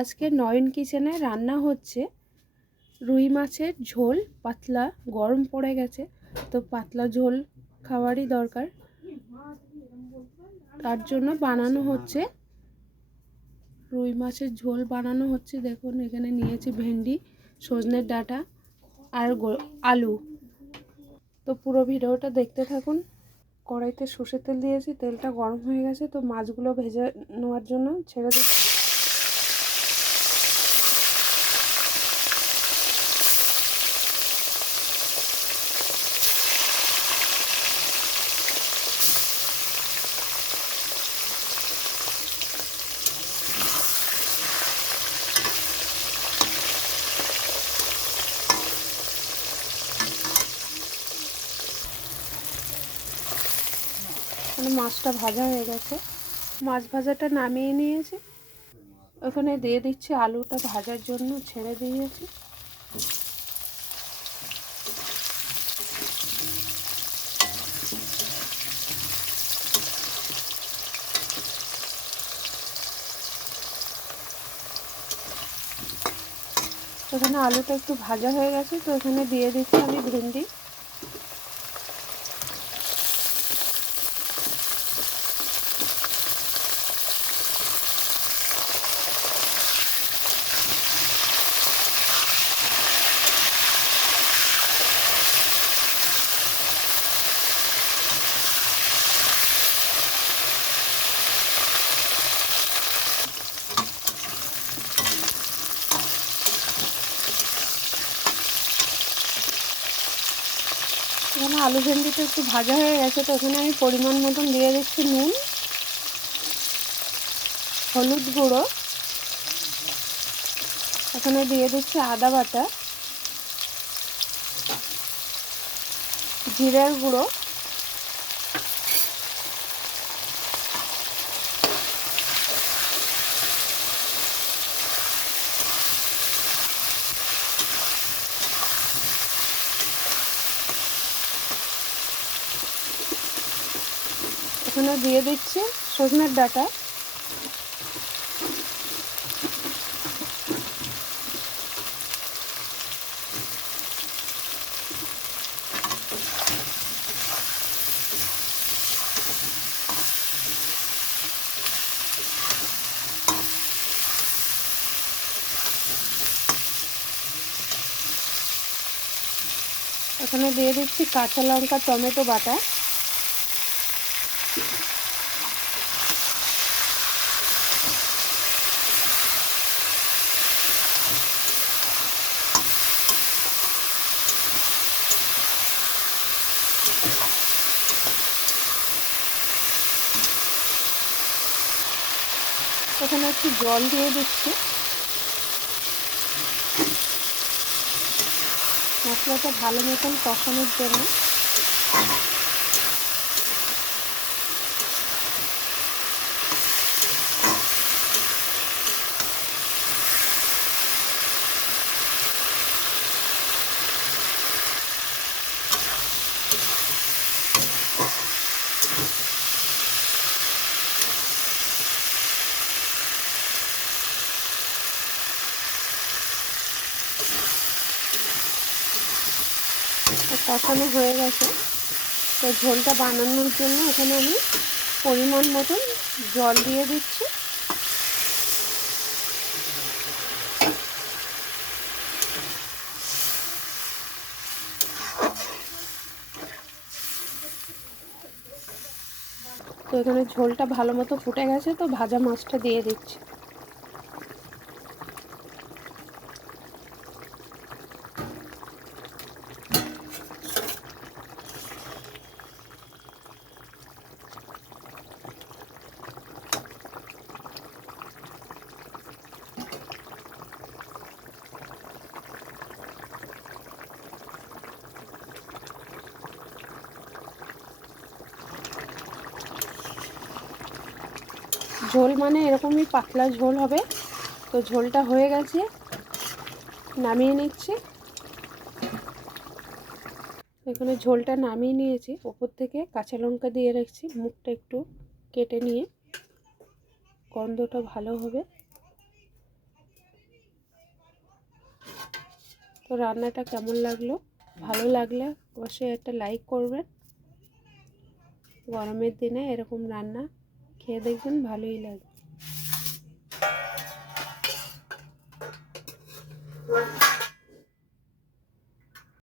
আজকে নয়ন কিচেনে রান্না হচ্ছে রুই মাছের ঝোল। পাতলা, গরম পড়ে গেছে তো পাতলা ঝোল খাওয়ারই দরকার, তার জন্য বানানো হচ্ছে রুই মাছের ঝোল বানানো হচ্ছে। দেখুন এখানে নিয়েছি ভেন্ডি, সজনের ডাঁটা আর আলু। তো পুরো ভিডিওটা দেখতে থাকুন। কড়াইতে সর্ষের তেল দিয়েছি, তেলটা গরম হয়ে গেছে তো মাছগুলো ভেজে নেওয়ার জন্য ছেড়ে দিচ্ছি। মানে মাছটা ভাজা হয়ে গেছে, মাছ ভাজাটা নামিয়ে নিয়েছি। ওখানে দিয়ে দিচ্ছি আলুটা ভাজার জন্য ছেড়ে দিয়েছি। এখানে আলুটা একটু ভাজা হয়ে গেছে তো এখানে দিয়ে দিচ্ছি আমি ভেন্ডি। এখানে আলু ভেন্ডিটা একটু ভাজা হয়ে গেছে তো এখানে আমি পরিমাণ মতন দিয়ে দিচ্ছি নুন, হলুদ গুঁড়ো, এখানে দিয়ে দিচ্ছি আদা বাটা, জিরের গুঁড়ো, এখানে দিয়ে দিচ্ছি সজনের ডাঁটা, এখানে দিয়ে দিচ্ছি কাঁচা লঙ্কা, টমেটো বাটা, এখানে একটু জল দিয়ে দিচ্ছি মশলাটা ভালো মতন কষানোর জন্য। কষানো হয়ে গেছে তো ঝোলটা বানানোর জন্য এখানে আমি পরিমাণ মতন জল দিয়ে দিচ্ছি। তো এখানে ঝোলটা ভালো মতো ফুটে গেছে তো ভাজা মাছটা দিয়ে দিচ্ছি। ঝোল মানে এরকমই পাতলা ঝোল হবে। তো ঝোলটা হয়ে গেছে, নামিয়ে নিচ্ছি। এখানে ঝোলটা নামিয়ে নিয়েছি, ওপর থেকে কাঁচা লঙ্কা দিয়ে রাখছি, মুখটা একটু কেটে নিয়ে গন্ধটা ভালো হবে। তো রান্নাটা কেমন লাগলো, ভালো লাগলে অবশ্যই একটা লাইক করবেন। গরমের দিনে এরকম রান্না খেয়ে দেখবেন, ভালোই লাগবে।